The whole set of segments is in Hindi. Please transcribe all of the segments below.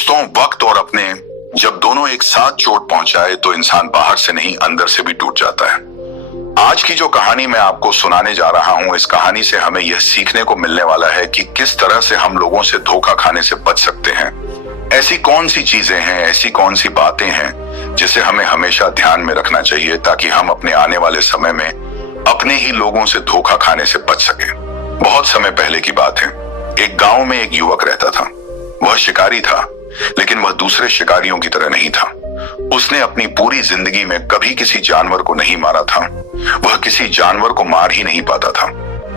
दोस्तों, वक्त और अपने जब दोनों एक साथ चोट पहुंचाए तो इंसान बाहर से नहीं अंदर से भी टूट जाता है। आज की जो कहानी मैं आपको सुनाने जा रहा हूं, इस कहानी से हमें यह सीखने को मिलने वाला है कि किस तरह से हम लोगों से धोखा खाने से बच सकते हैं। ऐसी कौन सी चीजें हैं, ऐसी कौन सी बातें हैं जिसे हमें हमेशा ध्यान में रखना चाहिए ताकि हम अपने आने वाले समय में अपने ही लोगों से धोखा खाने से बच सके। बहुत समय पहले की बात है। एक गांव में एक युवक रहता था। वह शिकारी था, लेकिन वह दूसरे शिकारियों की तरह नहीं था। उसने अपनी पूरी जिंदगी में कभी किसी जानवर को नहीं मारा था। वह किसी जानवर को मार ही नहीं पाता था।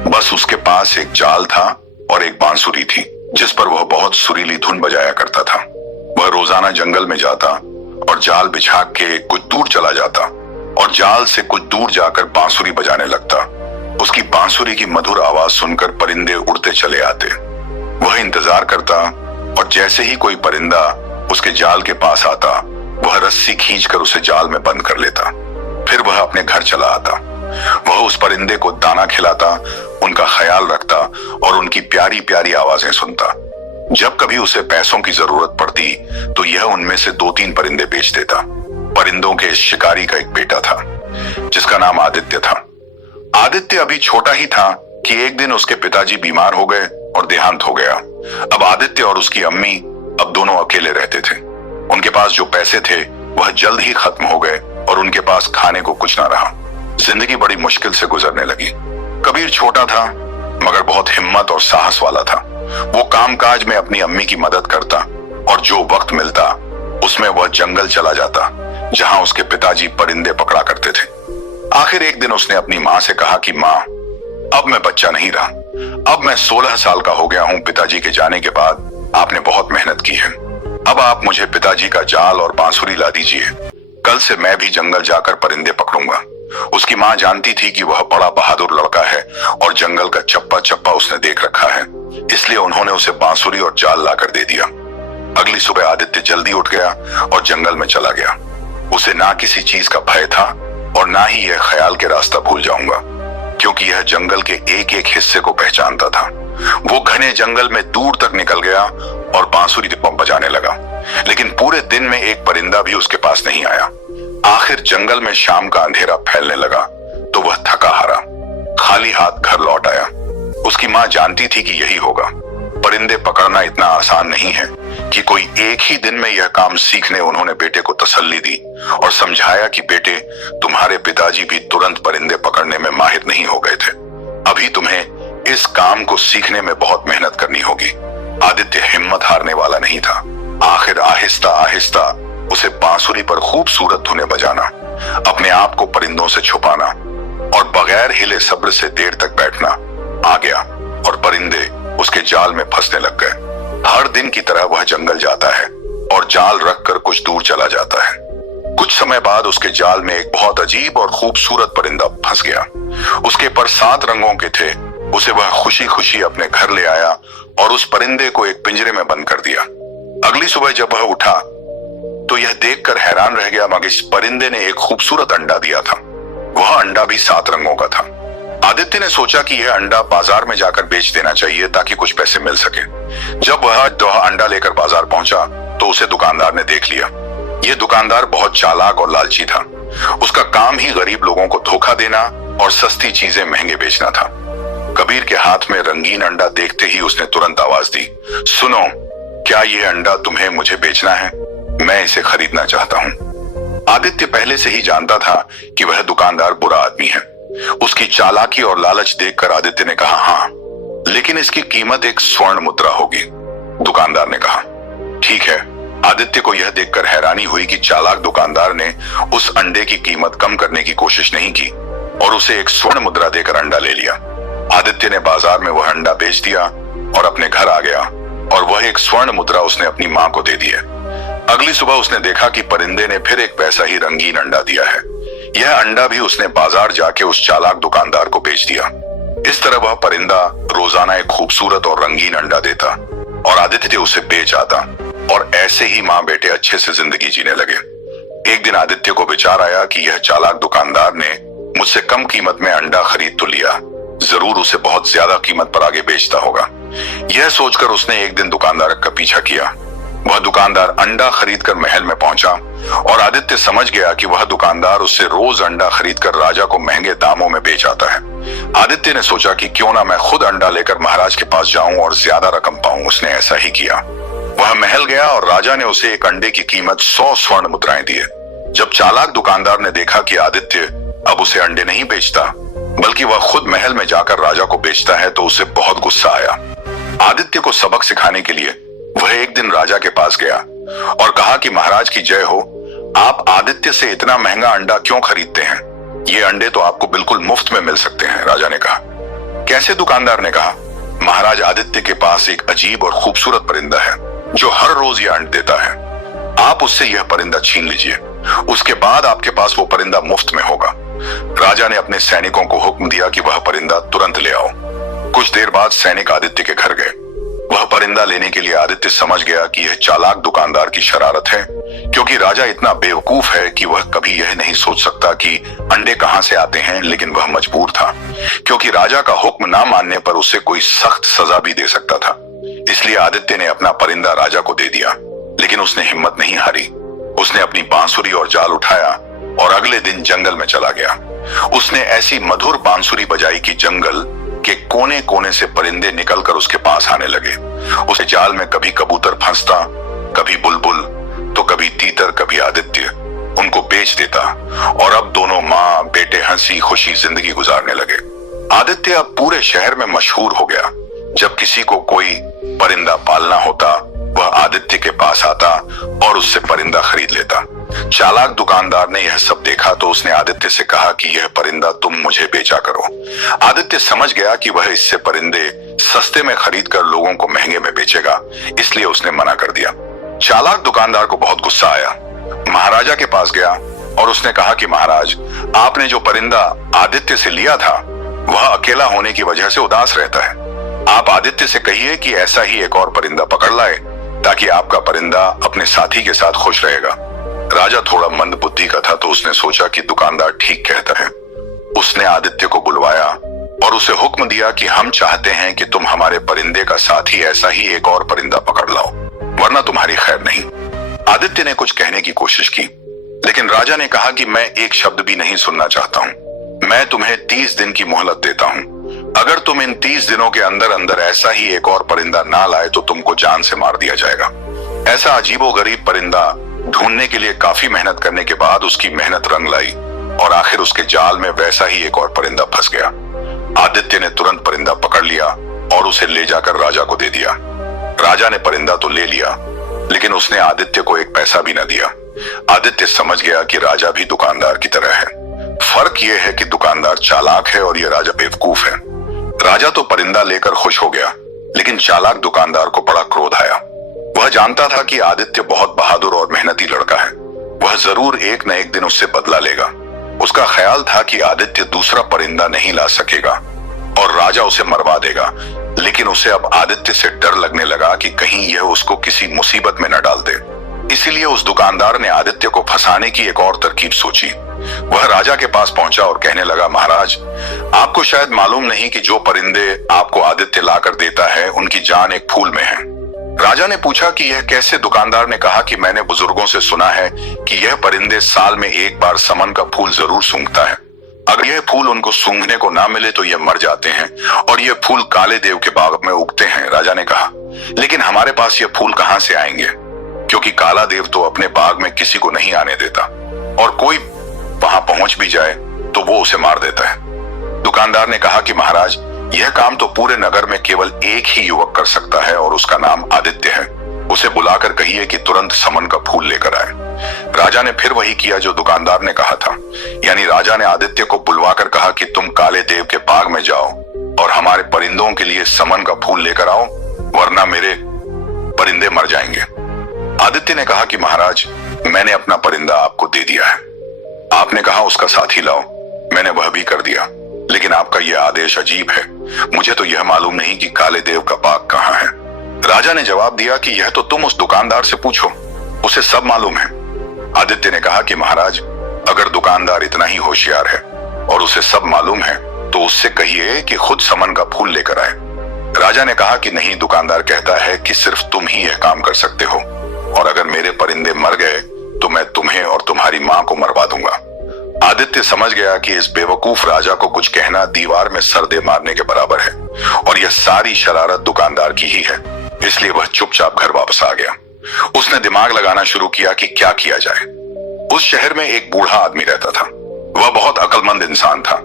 बस उसके पास एक जाल था और एक बांसुरी थी जिस पर वह बहुत सुरीली धुन बजाया करता था। वह रोजाना जंगल में जाता और जाल बिछा के कुछ दूर चला जाता और जाल से कुछ दूर जाकर बांसुरी बजाने लगता। उसकी बांसुरी की मधुर आवाज सुनकर परिंदे उड़ते चले आते। वह इंतजार करता और जैसे ही कोई परिंदा उसके जाल के पास आता, वह रस्सी खींचकर उसे जाल में बंद कर लेता। फिर वह अपने घर चला आता। वह उस परिंदे को दाना खिलाता, उनका ख्याल रखता और उनकी प्यारी प्यारी आवाजें सुनता। जब कभी उसे पैसों की जरूरत पड़ती तो यह उनमें से 2-3 परिंदे बेच देता। परिंदों के इस शिकारी का एक बेटा था जिसका नाम आदित्य था। आदित्य अभी छोटा ही था कि एक दिन उसके पिताजी बीमार हो गए और देहांत हो गया। अब आदित्य और उसकी अम्मी अब दोनों अकेले रहते थे। उनके पास जो पैसे थे वह जल्द ही खत्म हो गए और उनके पास खाने को कुछ ना रहा। जिंदगी बड़ी मुश्किल से गुजरने लगी। कबीर छोटा था मगर बहुत हिम्मत और साहस वाला था। वो कामकाज में अपनी अम्मी की मदद करता और जो वक्त मिलता उसमें वह जंगल चला जाता जहां उसके पिताजी परिंदे पकड़ा करते थे। आखिर एक दिन उसने अपनी माँ से कहा कि माँ, अब मैं बच्चा नहीं रहा। अब मैं 16 साल का हो गया हूँ। पिताजी के जाने के बाद आपने बहुत मेहनत की है। अब आप मुझे पिताजी का जाल और बांसुरी ला दीजिए। कल से मैं भी जंगल जाकर परिंदे पकड़ूंगा। उसकी माँ जानती थी कि वह बड़ा बहादुर लड़का है और जंगल का चप्पा चप्पा उसने देख रखा है, इसलिए उन्होंने उसे बांसुरी और जाल लाकर दे दिया। अगली सुबह आदित्य जल्दी उठ गया और जंगल में चला गया। उसे ना किसी चीज का भय था और ना ही यह ख्याल के रास्ता भूल जाऊंगा, क्योंकि यह जंगल के एक एक हिस्से को पहचानता था। वो घने जंगल में दूर तक निकल गया और बांसुरी बजाने लगा, लेकिन पूरे दिन में एक परिंदा भी उसके पास नहीं आया। आखिर जंगल में शाम का अंधेरा फैलने लगा तो वह थका हारा खाली हाथ घर लौट आया। उसकी माँ जानती थी कि यही होगा। परिंदे पकड़ना इतना आसान नहीं है कि कोई एक ही दिन में यह काम सीखने उन्होंने बेटे को तसल्ली दी और समझाया कि बेटे, तुम्हारे पिताजी भी तुरंत परिंदे पकड़ने में माहिर नहीं हो गए थे। अभी तुम्हें इस काम को सीखने में बहुत मेहनत करनी होगी। आदित्य हिम्मत हारने वाला नहीं था। आखिर आहिस्ता आहिस्ता उसे बांसुरी पर खूबसूरत धुनें बजाना, अपने आप को परिंदों से छुपाना और बगैर हिले सब्र से देर तक बैठना आ गया और परिंदे उसके जाल में फंसने लग गए। हर दिन की तरह वह जंगल जाता है और जाल रखकर कुछ दूर चला जाता है। कुछ समय बाद उसके जाल में एक बहुत अजीब और खूबसूरत परिंदा फंस गया। उसके पर 7 रंगों के थे। उसे वह खुशी खुशी अपने घर ले आया और उस परिंदे को एक पिंजरे में बंद कर दिया। अगली सुबह जब वह उठा तो यह देखकर हैरान रह गया मगर इस परिंदे ने एक खूबसूरत अंडा दिया था। वह अंडा भी 7 रंगों का था। आदित्य ने सोचा कि यह अंडा बाजार में जाकर बेच देना चाहिए ताकि कुछ पैसे मिल सके। जब वह अंडा लेकर बाजार पहुंचा तो उसे दुकानदार ने देख लिया। यह दुकानदार बहुत चालाक और लालची था। उसका काम ही गरीब लोगों को धोखा देना और सस्ती चीजें महंगे बेचना था। कबीर के हाथ में रंगीन अंडा देखते ही उसने तुरंत आवाज दी, सुनो, क्या यह अंडा तुम्हें मुझे बेचना है? मैं इसे खरीदना चाहता हूँ। आदित्य पहले से ही जानता था कि वह दुकानदार बुरा आदमी है। उसकी चालाकी और लालच देखकर आदित्य ने कहा, हाँ, लेकिन इसकी कीमत एक स्वर्ण मुद्रा होगी। दुकानदार ने कहा, ठीक है। आदित्य को यह देखकर हैरानी हुई कि चालाक दुकानदार ने उस अंडे की कीमत कम करने की कोशिश नहीं की और उसे एक स्वर्ण मुद्रा देकर अंडा ले लिया। आदित्य ने बाजार में वह अंडा बेच दिया और अपने घर आ गया और वह एक स्वर्ण मुद्रा उसने अपनी माँ को दे दी है। अगली सुबह उसने देखा कि परिंदे ने फिर एक वैसा ही रंगीन अंडा दिया है। यह अंडा भी उसने बाजार जाके उस चालाक दुकानदार को बेच दिया। इस तरह वह परिंदा रोजाना एक खूबसूरत और रंगीन अंडा देता और आदित्य उसे बेच आता और ऐसे ही माँ बेटे अच्छे से जिंदगी जीने लगे। एक दिन आदित्य को विचार आया कि यह चालाक दुकानदार ने मुझसे कम कीमत में अंडा खरीद तो लिया, जरूर उसे बहुत ज्यादा कीमत पर आगे बेचता होगा। यह सोचकर उसने एक दिन दुकानदार का पीछा किया वह दुकानदार अंडा खरीदकर महल में पहुंचा और आदित्य समझ गया कि वह दुकानदार उससे रोज अंडा खरीदकर राजा को महंगे दामों में बेच आता है। आदित्य ने सोचा कि क्यों ना मैं खुद अंडा लेकर महाराज के पास जाऊं और ज्यादा रकम पाऊं। उसने ऐसा ही किया। वह महल गया और राजा ने उसे एक अंडे की कीमत 100 स्वर्ण मुद्राएं दिए। जब चालाक दुकानदार ने देखा कि आदित्य अब उसे अंडे नहीं बेचता बल्कि वह खुद महल में जाकर राजा को बेचता है तो उसे बहुत गुस्सा आया। आदित्य को सबक सिखाने के लिए वह एक दिन राजा के पास गया और कहा कि महाराज की जय हो, आप आदित्य से इतना महंगा अंडा क्यों खरीदते हैं? ये अंडे तो आपको बिल्कुल मुफ्त में मिल सकते हैं। राजा ने कहा। कैसे? दुकानदार ने कहा। महाराज, आदित्य के पास एक अजीब और खूबसूरत परिंदा है जो हर रोज ये अंडे देता है। आप उससे यह परिंदा छीन लीजिए, उसके बाद आपके पास वो परिंदा मुफ्त में होगा। राजा ने अपने सैनिकों को हुक्म दिया कि वह परिंदा तुरंत ले आओ। कुछ देर बाद सैनिक आदित्य के घर गए। वह परिंदा लेने के लिए आदित्य समझ गया कि यह चालाक दुकानदार की शरारत है, क्योंकि राजा इतना बेवकूफ है कि वह कभी यह नहीं सोच सकता कि अंडे कहां से आते हैं। लेकिन वह मजबूर था, क्योंकि राजा का हुक्म ना मानने पर उसे कोई सख्त सजा भी दे सकता था। इसलिए आदित्य ने अपना परिंदा राजा को दे दिया। लेकिन उसने हिम्मत नहीं हारी। उसने अपनी बांसुरी और जाल उठाया और अगले दिन जंगल में चला गया। उसने ऐसी मधुर बांसुरी बजाई कि जंगल के कोने कोने से परिंदे निकलकर उसके पास आने लगे। उसे जाल में कभी कबूतर फंसता, कभी बुलबुल, तो कभी तीतर, कभी आदित्य उनको बेच देता और अब दोनों माँ बेटे हंसी खुशी जिंदगी गुजारने लगे। आदित्य अब पूरे शहर में मशहूर हो गया। जब किसी को कोई परिंदा पालना होता वह आदित्य के पास आता और उससे परिंदा खरीद लेता। चालाक दुकानदार ने यह सब देखा तो उसने आदित्य से कहा कि यह परिंदा तुम मुझे बेचा करो। आदित्य समझ गया कि वह इससे परिंदे सस्ते में खरीद कर लोगों को महंगे में बेचेगा, इसलिए उसने मना कर दिया। चालाक दुकानदार को बहुत गुस्सा आया। महाराजा के पास गया और उसने कहा कि महाराज, आपने जो परिंदा आदित्य से लिया था वह अकेला होने की वजह से उदास रहता है। आप आदित्य से कहिए कि ऐसा ही एक और परिंदा पकड़ लाए ताकि आपका परिंदा अपने साथी के साथ खुश रहेगा। राजा थोड़ा मंद बुद्धि का था तो उसने सोचा कि दुकानदार ठीक कहता है। उसने आदित्य को बुलवाया और उसे हुक्म दिया कि हम चाहते हैं कि तुम हमारे परिंदे का साथी ऐसा ही एक और परिंदा पकड़ लाओ, वरना तुम्हारी खैर नहीं। आदित्य ने कुछ कहने की कोशिश की, लेकिन राजा ने कहा कि मैं एक शब्द भी नहीं सुनना चाहता हूं। मैं तुम्हें 30 दिन की मोहलत देता हूं। अगर तुम इन 30 दिनों के अंदर अंदर ऐसा ही एक और परिंदा ना लाए तो तुमको जान से मार दिया जाएगा। ऐसा अजीबोगरीब परिंदा ढूंढने के लिए काफी मेहनत करने के बाद उसकी मेहनत रंग लाई और आखिर उसके जाल में वैसा ही एक और परिंदा फंस गया। आदित्य ने तुरंत परिंदा पकड़ लिया और उसे ले जाकर राजा को दे दिया। राजा ने परिंदा तो ले लिया, लेकिन उसने आदित्य को एक पैसा भी न दिया। आदित्य समझ गया कि राजा भी दुकानदार की तरह है। फर्क यह है कि दुकानदार चालाक है और यह राजा बेवकूफ है। राजा तो परिंदा लेकर खुश हो गया, लेकिन चालाक दुकानदार को बड़ा क्रोध आया। वह जानता था कि आदित्य बहुत बहादुर और मेहनती लड़का है। वह जरूर एक न एक दिन उससे बदला लेगा। उसका ख्याल था कि आदित्य दूसरा परिंदा नहीं ला सकेगा और राजा उसे मरवा देगा। लेकिन उसे अब आदित्य से डर लगने लगा कि कहीं यह उसको किसी मुसीबत में न डाल दे। इसीलिए उस दुकानदार ने आदित्य को फंसाने की एक और तरकीब सोची। वह राजा के पास पहुंचा और कहने लगा, महाराज, आपको शायद मालूम नहीं कि जो परिंदे आपको आदित्य लाकर देता है उनकी जान एक फूल में है। राजा ने पूछा कि यह कैसे? दुकानदार ने कहा कि मैंने बुजुर्गों से सुना है कि यह परिंदे साल में एक बार समन का फूल जरूर सूंघता है। अगर यह फूल उनको सूंघने को ना मिले तो यह मर जाते हैं और यह फूल काले देव के बाग में उगते हैं। राजा ने कहा, लेकिन हमारे पास यह फूल कहां से आएंगे, क्योंकि काला देव तो अपने बाग में किसी को नहीं आने देता और कोई वहां पहुंच भी जाए तो वो उसे मार देता है। दुकानदार ने कहा कि महाराज, यह काम तो पूरे नगर में केवल एक ही युवक कर सकता है और उसका नाम आदित्य है। उसे बुलाकर कहिए कि तुरंत समन का फूल लेकर आए। राजा ने फिर वही किया जो दुकानदार ने कहा था, यानी राजा ने आदित्य को बुलवाकर कहा कि तुम काले देव के बाग में जाओ और हमारे परिंदों के लिए समन का फूल लेकर आओ, वरना मेरे परिंदे मर जाएंगे। आदित्य ने कहा कि महाराज, मैंने अपना परिंदा आपको दे दिया है। आपने कहा उसका साथी लाओ, मैंने वह भी कर दिया, लेकिन आपका यह आदेश अजीब है। मुझे तो यह मालूम नहीं कि काले देव का बाग कहाँ है। राजा ने जवाब दिया कि यह तो तुम उस दुकानदार से पूछो, उसे सब मालूम है। आदित्य ने कहा कि महाराज, अगर दुकानदार इतना ही होशियार है और उसे सब मालूम है तो उससे कहिए कि खुद समन का फूल लेकर आए। राजा ने कहा कि नहीं, दुकानदार कहता है कि सिर्फ तुम ही यह काम कर सकते हो। करवा दूंगा। आदित्य समझ गया कि इस बेवकूफ राजा को कुछ कहना दीवार में सर दे मारने के बराबर है और यह सारी शरारत दुकानदार की ही है, इसलिए वह चुपचाप घर वापस आ गया। उसने दिमाग लगाना शुरू किया कि क्या किया जाए। उस शहर में एक बूढ़ा आदमी रहता था। वह बहुत अक्लमंद इंसान था।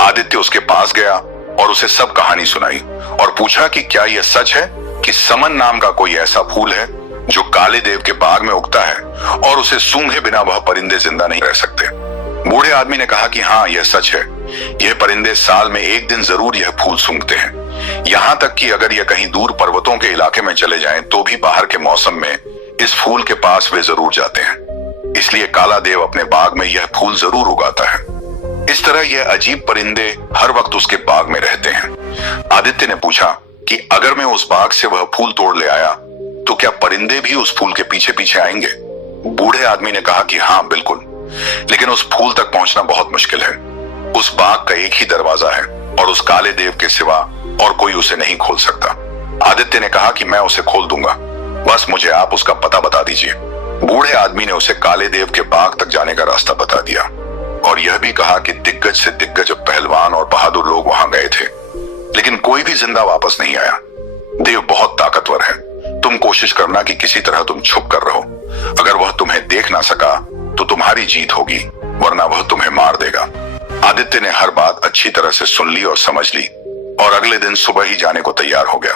आदित्य उसके पास गया और उसे सब कहानी सुनाई और पूछा कि क्या यह सच है कि समन नाम का कोई ऐसा फूल है जो काले देव के बाग में उगता है और उसे सूंघे बिना वह परिंदे जिंदा नहीं रह सकते। बूढ़े आदमी ने कहा कि हाँ, यह सच है। यह परिंदे साल में एक दिन जरूर यह फूल सूंघते हैं। यहाँ तक कि अगर यह कहीं दूर पर्वतों के इलाके में चले जाएं तो भी बाहर के मौसम में इस फूल के पास वे जरूर जाते हैं। इसलिए काला देव अपने बाग में यह फूल जरूर उगाता है। इस तरह यह अजीब परिंदे हर वक्त उसके बाग में रहते हैं। आदित्य ने पूछा कि अगर मैं उस बाग से वह फूल तोड़ ले आया तो क्या परिंदे भी उस फूल के पीछे पीछे आएंगे? बूढ़े आदमी ने कहा कि हाँ, बिल्कुल, लेकिन उस फूल तक पहुंचना बहुत मुश्किल है। उस बाग का एक ही दरवाजा है और उस काले देव के सिवा और कोई उसे नहीं खोल सकता। आदित्य ने कहा कि मैं उसे खोल दूंगा, बस मुझे आप उसका पता बता दीजिए। बूढ़े आदमी ने उसे काले देव के बाग तक जाने का रास्ता बता दिया और यह भी कहा कि दिग्गज से दिग्गज पहलवान और बहादुर लोग वहां गए थे, लेकिन कोई भी जिंदा वापस नहीं आया। देव बहुत ताकतवर है। तुम कोशिश करना कि किसी तरह तुम छुप कर रहो। अगर वह तुम्हें देख ना सका तो तुम्हारी जीत होगी, वरना वह तुम्हें मार देगा। आदित्य ने हर बात अच्छी तरह से सुन ली और समझ ली और अगले दिन सुबह ही जाने को तैयार हो गया।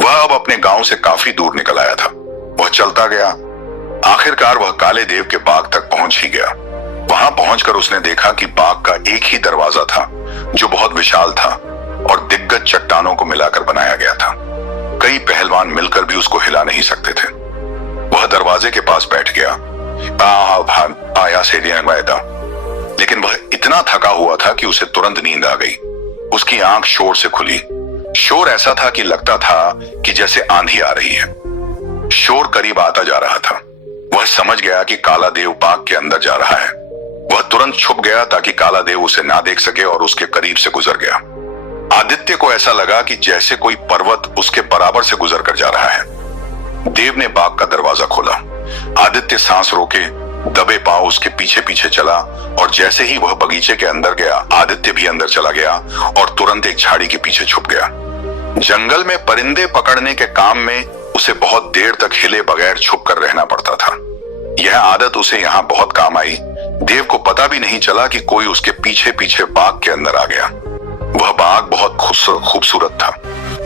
वह अब अपने गांव से काफी दूर निकल आया था। वह चलता गया। आखिरकार वह काले देव के बाग तक पहुंच ही गया। वहां पहुंचकर उसने देखा कि बाग का एक ही दरवाजा था जो बहुत विशाल था और दिग्गज चट्टानों को मिलाकर बनाया गया था। कई पहलवान मिलकर भी उसको हिला नहीं सकते थे। वह दरवाजे के पास बैठ गया। आया से लेकिन वह इतना थका हुआ था कि उसे तुरंत नींद आ गई। उसकी आंख शोर से खुली। शोर ऐसा था कि लगता था कि जैसे आंधी आ रही है। शोर करीब आता जा रहा था। वह समझ गया कि काला देव बाग के अंदर जा रहा है। वह तुरंत छुप गया ताकि काला देव उसे ना देख सके और उसके करीब से गुजर गया। आदित्य को ऐसा लगा कि जैसे कोई पर्वत उसके बराबर से गुजर कर जा रहा है। देव ने बाग का दरवाजा खोला। आदित्य सांस रोके दबे पांव उसके पीछे पीछे चला और जैसे ही वह बगीचे के अंदर गया, आदित्य भी अंदर चला गया और तुरंत एक झाड़ी के पीछे छुप गया। जंगल में परिंदे पकड़ने के काम में उसे बहुत देर तक हिले बगैर छुप कर रहना पड़ता था। यह आदत उसे यहाँ बहुत काम आई। देव को पता भी नहीं चला कि कोई उसके पीछे पीछे बाग के अंदर आ गया। वह बाग बहुत खूबसूरत था।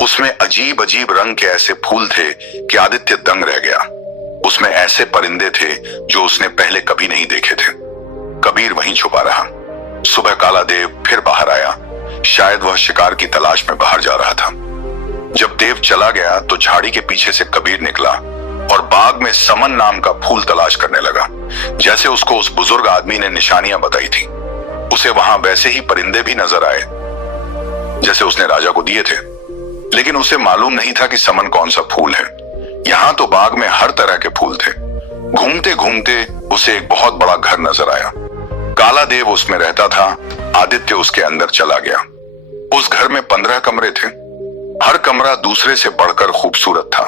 उसमें अजीब अजीब रंग के ऐसे फूल थे कि आदित्य दंग रह गया। उसमें ऐसे परिंदे थे जो उसने पहले कभी नहीं देखे थे। कबीर वहीं छुपा रहा। सुबह काला देव फिर बाहर आया। शायद वह शिकार की तलाश में बाहर जा रहा था। जब देव चला गया तो झाड़ी के पीछे से कबीर निकला और बाग में समन नाम का फूल तलाश करने लगा, जैसे उसको उस बुजुर्ग आदमी ने निशानियां बताई थी। उसे वहां वैसे ही परिंदे भी नजर आए जैसे उसने राजा को दिए थे, लेकिन उसे मालूम नहीं था कि समन कौन सा फूल है। यहाँ तो बाग में हर तरह के फूल थे। घूमते घूमते उसे एक बहुत बड़ा घर नजर आया। काला देव उसमें रहता था। आदित्य उसके अंदर चला गया। उस घर में 15 कमरे थे। हर कमरा दूसरे से बढ़कर खूबसूरत था,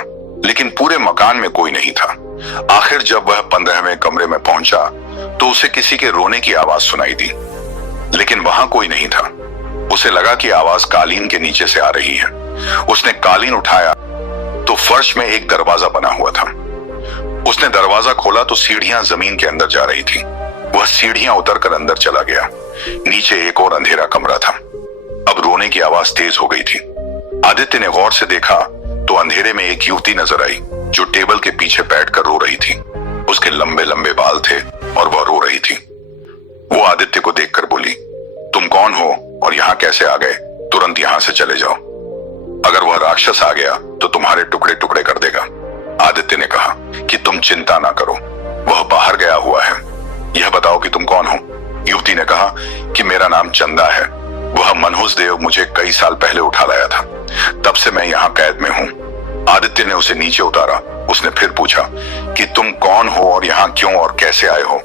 लेकिन पूरे मकान में कोई नहीं था। आखिर जब वह 15वें कमरे में पहुंचा तो उसे किसी के रोने की आवाज सुनाई दी, लेकिन वहां कोई नहीं था। उसे लगा कि आवाज कालीन के नीचे से आ रही है। उसने कालीन उठाया तो फर्श में एक दरवाजा बना हुआ था। उसने दरवाजा खोला तो सीढ़ियां जमीन के अंदर जा रही थी। वह सीढ़ियां उतरकर अंदर चला गया। नीचे एक और अंधेरा कमरा था। अब रोने की आवाज तेज हो गई थी। आदित्य ने गौर से देखा तो अंधेरे में एक युवती नजर आई जो टेबल के पीछे बैठकर रो रही थी। उसके लंबे लंबे बाल थे और वह रो रही थी। वो आदित्य को देखकर बोली, तुम कौन हो और यहाँ कैसे आ गए? तुरंत यहाँ से चले जाओ। अगर वह राक्षस आ गया तो तुम्हारे टुकड़े टुकड़े कर देगा। आदित्य ने कहा कि तुम चिंता ना करो, वह बाहर गया हुआ है। यह बताओ कि तुम कौन हो? युवती ने कहा कि मेरा नाम चंदा है। वह मनहुस देव मुझे कई साल पहले उठा लाया था, तब से मैं यहाँ कैद में हूँ। आदित्य ने उसे नीचे उतारा। उसने फिर पूछा कि तुम कौन हो और यहाँ क्यों और कैसे आए हो?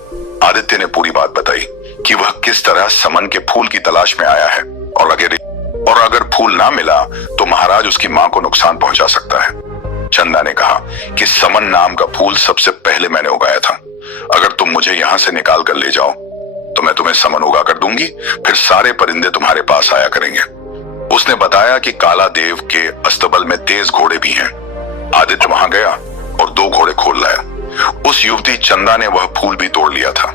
आदित्य ने पूरी बात बताई कि वह किस तरह समन के फूल की तलाश में आया है और अगर फूल ना मिला तो महाराज उसकी मां को नुकसान पहुंचा सकता है। चंदा ने कहा कि समन नाम का फूल सबसे पहले मैंने उगाया था। अगर तुम मुझे यहाँ से निकाल कर ले जाओ तो मैं तुम्हें समन उगा कर दूंगी, फिर सारे परिंदे तुम्हारे पास आया करेंगे। उसने बताया कि काला देव के अस्तबल में तेज घोड़े भी हैं। आदित्य वहां गया और 2 घोड़े खोल लाया। उस युवती चंदा ने वह फूल भी तोड़ लिया था।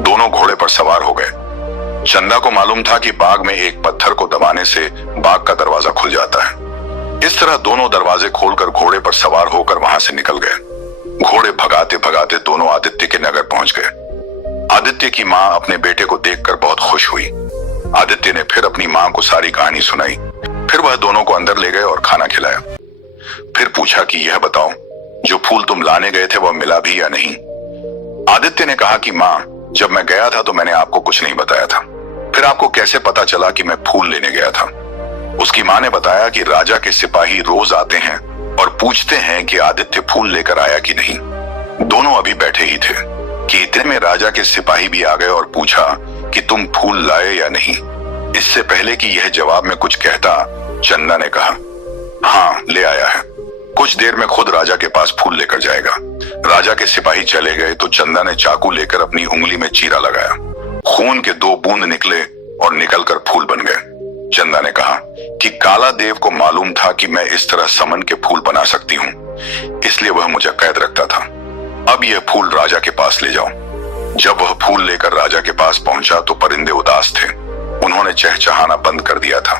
दोनों घोड़े पर सवार हो गए। चंदा को मालूम था कि बाग में एक पत्थर को दबाने से बाग का दरवाजा खुल जाता है। इस तरह दोनों दरवाजे खोलकर घोड़े पर सवार होकर वहां से निकल गए। घोड़े भगाते भगाते दोनों आदित्य के नगर पहुंच गए। आदित्य की मां अपने बेटे को देखकर बहुत खुश हुई। आदित्य ने फिर अपनी मां को सारी कहानी सुनाई। फिर वह दोनों को अंदर ले गए और खाना खिलाया। फिर पूछा कि यह बताओ, जो फूल तुम लाने गए थे वह मिला भी या नहीं? आदित्य ने कहा कि मां, जब मैं गया था तो मैंने आपको कुछ नहीं बताया था। फिर आपको कैसे पता चला कि मैं फूल लेने गया था? उसकी मां ने बताया कि राजा के सिपाही रोज आते हैं और पूछते हैं कि आदित्य फूल लेकर आया कि नहीं। दोनों अभी बैठे ही थे कि इतने में राजा के सिपाही भी आ गए और पूछा कि तुम फूल लाए या नहीं। इससे पहले कि यह जवाब में कुछ कहता, चंदा ने कहा, हाँ ले आया है। कुछ देर में खुद राजा के पास फूल लेकर जाएगा। राजा के सिपाही चले गए तो चंदा ने चाकू लेकर अपनी उंगली में चीरा लगाया। खून के 2 बूंद निकले और निकलकर फूल बन गए। चंदा ने कहा कि काला देव को मालूम था कि मैं इस तरह समन के फूल बना सकती हूँ, इसलिए वह मुझे कैद रखता था। अब यह फूल राजा के पास ले जाओ। जब वह फूल लेकर राजा के पास पहुंचा तो परिंदे उदास थे। उन्होंने चहचहाना बंद कर दिया था।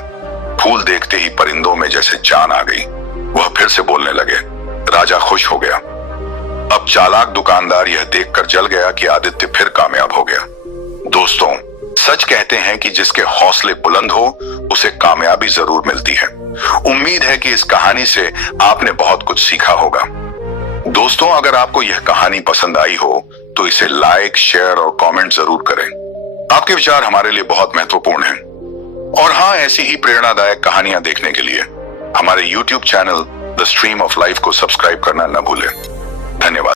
फूल देखते ही परिंदों में जैसे जान आ गई। वह फिर से बोलने लगे। राजा खुश हो गया। अब चालाक दुकानदार यह देखकर जल गया कि आदित्य फिर कामयाब हो गया। दोस्तों, सच कहते हैं कि जिसके हौसले बुलंद हो उसे कामयाबी जरूर मिलती है। उम्मीद है कि इस कहानी से आपने बहुत कुछ सीखा होगा। दोस्तों, अगर आपको यह कहानी पसंद आई हो तो इसे लाइक, शेयर और कमेंट जरूर करें। आपके विचार हमारे लिए बहुत महत्वपूर्ण हैं। और हाँ, ऐसी ही प्रेरणादायक कहानियां देखने के लिए हमारे YouTube channel the stream of life को सब्सक्राइब करना न भूलें। धन्यवाद।